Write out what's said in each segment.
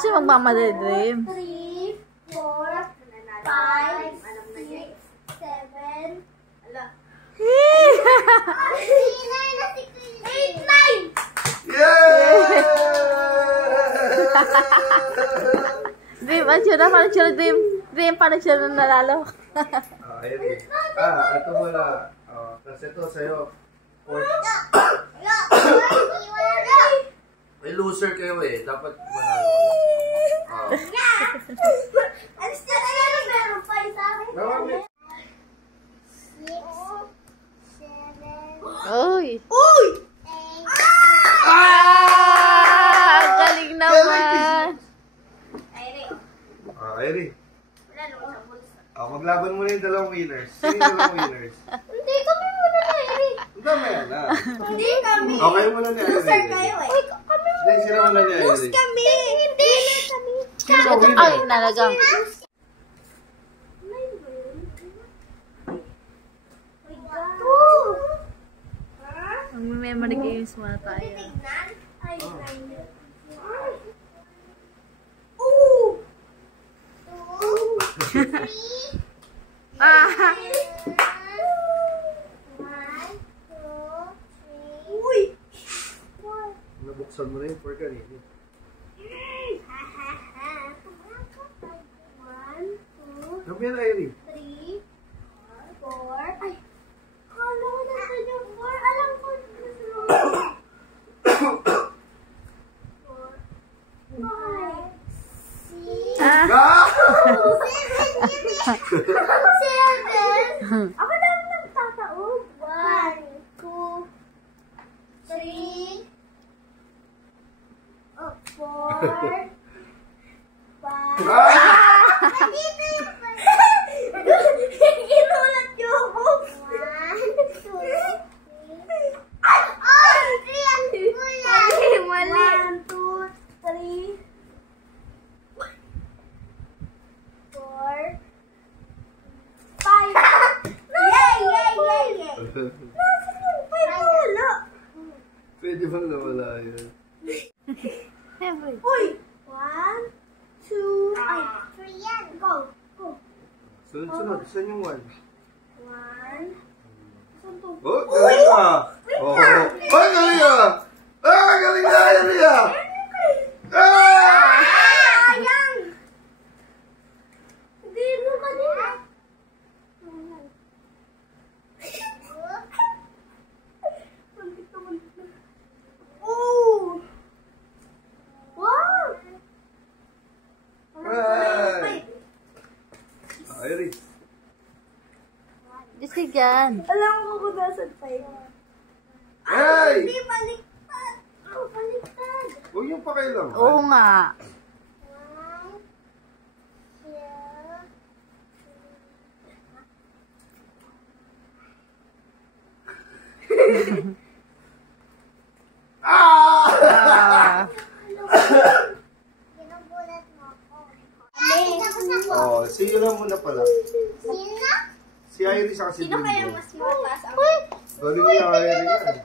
kasi magmamadali, Dream. 3, 4, 5, 6, 7, 8, 9! Yeah! Dream, ang tsura, paano tsura, Dream? Dream, paano tsura nalalo? Ayun. Ito muna. Kasi ito sa'yo. May loser kayo eh. Dapat manalo. Alis na na meron pa isa. 6, 7, Uy! Uy! 8! Ang galing naman! Ayri. Wala naman sa bulsa. Maglaban muna yung dalawang winners. Sino yung dalawang winners? Hindi kami muna na Eric. Ang dami yan na. Hindi kami. Okay muna niya. Loser kayo eh. Uy, kami Hindi, sila muna niya. lose kami. Hindi. Kami. Ay, nalagang. Mag-memory games muna tayo. Ay, Ah! Uy! Nabuksan mo na yung pork kanina. 1, 2, Sabi yan, Ayri. 3, 4. Ay! Kala ko nasa yung 4. Alam ko nasa yung 4, 5, 6, Ah! 7. Ako lang nagtataog. 1, 2, 3, 4, 5. Nandito yung inulat niyo ako. 1, 2, 3. Ay! 3 ang mali. 1, 2, 3, 4, 5. Yay! Yay! Yay! Yay! Nasaan yung 5 wala? Pwede bang nawala yun? Uy! 1, 2, ay, 3 yan. Go! Go! Sunod. Saan yung 1? 1. Saan to? Oh, galing ka! Oh, galing ka! Galing ka, Ayri! Sayang! Hindi mo kanina. Oh! Wow! Ay! Ayri. Diyos ka dyan. Alam ko kung nasan 5. Hey! Hindi, baliktad. Oh, baliktad. Huwag yung pakailangan. Oo nga. 1, 2. Ah! Ginugulat mo ako. Oh, sige lang muna pala. Sino? Si Ayri sa kasi Sino kaya Bimbo. mas mataas ang... Galing niya, Ayri yan.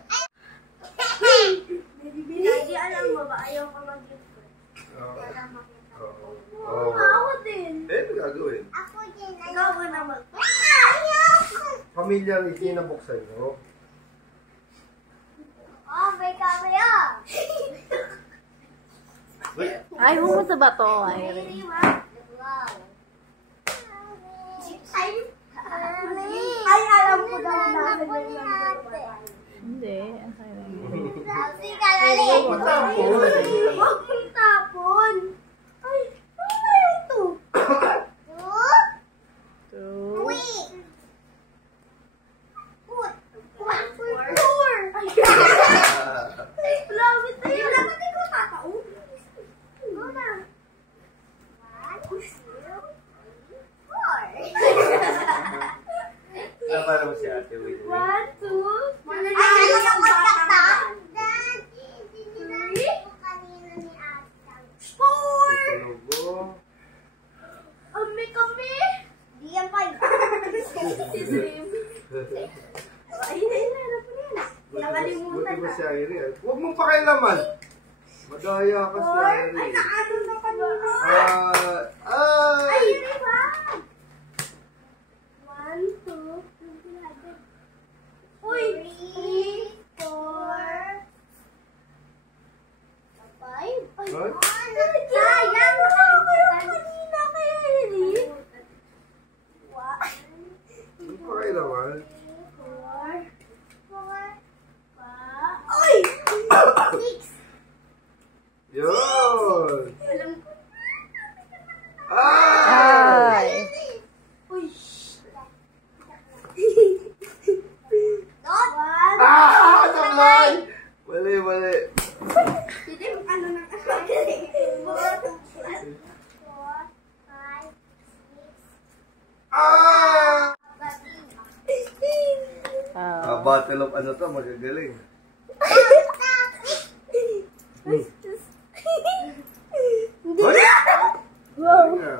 Hindi alam mo ba? Ayaw ka mag-gift ko. Para makita ko. Ako din. Ano gagawin? Ako din. Ikaw ba na mag... Pamilya hindi nabuksan nyo. Oh, may kamera. Ay, pumunta ba to? Ay, Wow. Ay, alam ko daw na sa hindi. Okay lang yun. Sige, kalali. Huwag matapon. Huwag mong tapon. Ay, ano na ito? Two. Four. Lapit na yun. Lapit na ikaw tataon. Go na. 1, 2, 4. Para mo si ate, wait. 1, 2, 3. Ay, ano yung pagkakta? 4. Tulogo. Kami. Di yan pa yun. Ay, hirap mo yan. Buti ba si Ayri? Huwag mong pakailaman. Madaya ka si Ari. Ay, naano na kanina. Ay! Ay, yun iba. 1, 2, 3. Uy! 3, 4, 5. Ay, Ay? sayang. Nakakayo kanina kay Henry. Okay naman. 4, 5. Uy! 6. Yun! Alam ko. Ay! Ay. Uy! Not. Tamlay! Mali, mali. Hindi, ano na kasi. 4, 5, 6. Ah! Ah. Battle of ano to, magagaling. Hindi. Ay! Wow. Ay nga.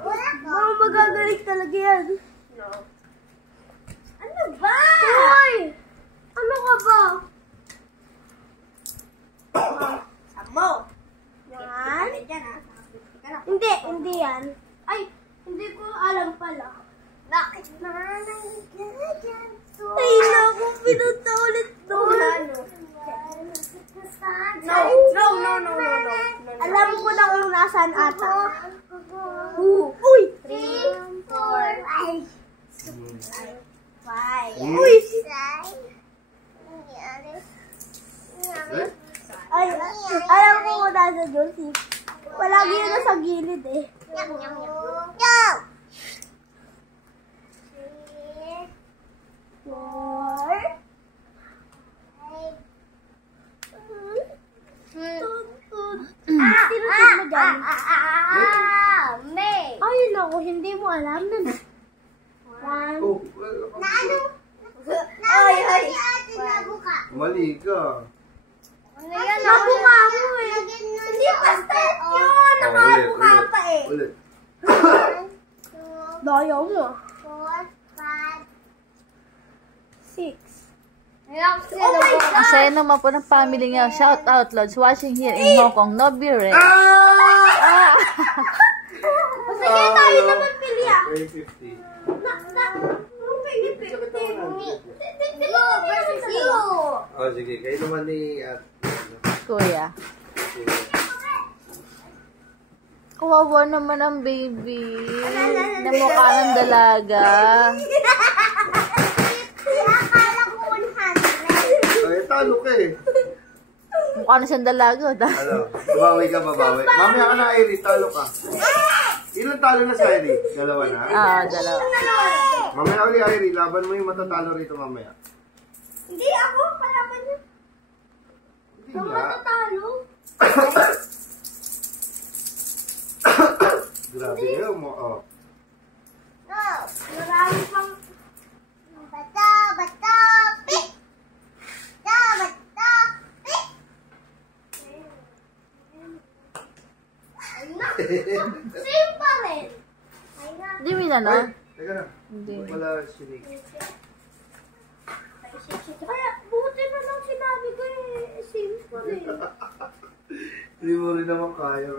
Mga magagaling talaga yan. No. Ano ba? Hoy! Ano ka ba? Samo. Yan. Hindi, hindi yan. Ay, hindi ko alam pala. Bakit na nangyayari? Ay, naku, pinunta ulit doon. No. Alam ko na kung nasaan ata. Uy! 3, 4, 5. Uy! Ay, alam ko kung nasa doon. Palagi yun nasa gilid eh. Tinutog mo dyan. Ay, naku, hindi mo alam na. 1. Oh, Ay. mali ka. Nabuka mo eh. Hindi basta yun. Nakabuka pa eh. Ulit. Daya mo. 6. Oh my God! Ang saya naman po ng family niya. Shout out, Lods, watching here in Hong Kong. No beer, eh. Ah! Sige, tayo naman pili ah. 350. Versus you. Oh, sige. Kayo naman ni Kuya. Kawawa naman ang baby. Na mukha ng dalaga. Akala ko 100. Ay, talo ka eh. Mukha na siyang dalaga. Ano? Babawi ka, babawi. Mamaya ka na, Iris. Talo ka. Ilan talo na sa Iris? Dalawa na? Ah, dalawa. Mamaya ulit, Iris. Laban mo yung matatalo rito mamaya. Hindi ako, kalaban niya. Hindi Ang nga. matatalo. Grabe yun mo. Oh. No. Marami pang... Bata, pik! Bata, pik! Ay na. Same pa rin. Ay na. Hindi mo na, no? Ay, teka na. Hindi. Wala sinig. Kaya, buti na lang sinabi ko eh. Same pa rin. Hindi mo rin naman kaya.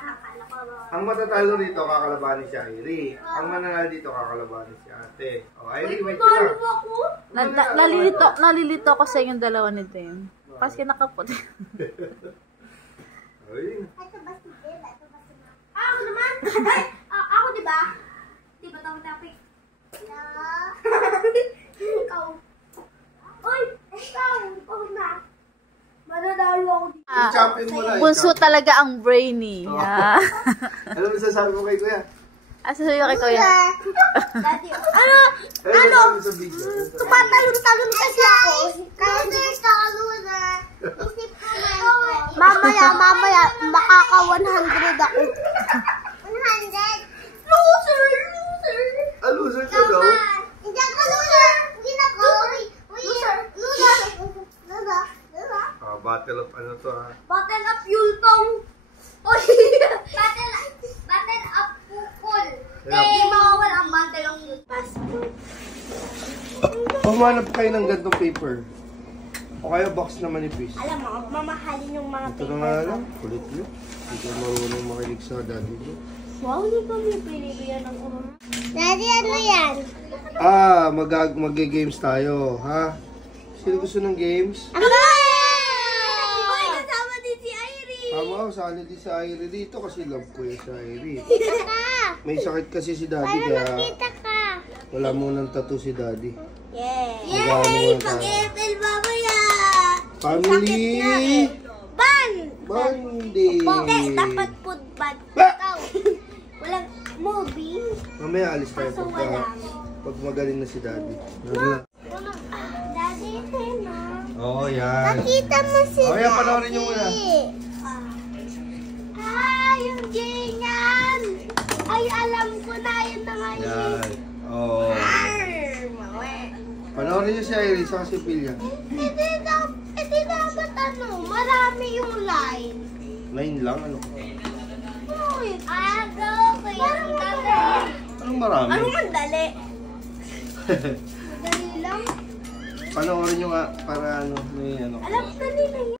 Akala ko ba? Ang matatalo rito, kakalabanin si Irie. Ang mananalo dito, kakalabanin si ate. O, Irie, wait ka Paano lang. ba ako? Nalilito ko sa inyong dalawa nito yun. Paski nakaputi. Ay, Ito ba si Jill? Ito ba si Ma? Ako naman! Ay! Ako diba? Diba tawag topic? Ikaw. Uy! Ikaw! Ikaw na. Mananalo ako dito. yung champion mo na. Bunso talaga ang brainy. Oo. Ah. Ano mo sasabi mo kay Kuya? Asa sa'yo kay Kuya? Daddy. Ano? Ano sabi mo sa video? Tumatalon-talon kasi ako. Loser. Isip ko mamaya, makaka 100 ako. 100? Loser! Ah, loser ka daw? Hindi ako loser! Hindi na ako! Loser! Ah, battle of ano to ha? Battle of Yultong! Oy! Battle of Pukul! Hindi makawala ang Battle of Yultong. Passport. Pumanap kayo ng gantong paper. O kaya box na manipis. Alam mo, mamahalin yung mga Ito na nga lang. Kulit nyo. Hindi ka marunong makinig sa daddy mo. Wow, hindi pa may pinibigyan ng ulo. Daddy, ano yan? Mag-games tayo, ha? Sino gusto ng games? Ako! Hoy, kasama din si Iris! Tama ako, sali din sa Irie dito kasi love ko yung sa Irie. Kita ka! May sakit kasi si daddy Para kaya makita ka! wala munang tattoo si daddy. Yeah! Magkano Yay! nga Pag-epel mamaya! Family! Ban! Bonding! Hindi, dapat food ban. Ba! Ikaw! Walang movie. Mamaya alis tayo Kaso wala. pag magaling na si daddy. Daddy, sino? Oo, yan. Nakita mo si Oh, yan, panoorin niyo muna. Yung gay niyan! Ay, alam ko na yun na nga yun. Yan. Oo. Panoorin niyo si Iris sa si Pilya. Hindi dapat ano, marami yung line. 9 lang, ano? Parang madali. Anong marami? Anong madali? Madali lang. Panoorin niyo nga para ano, may ano. Alam, dali lang.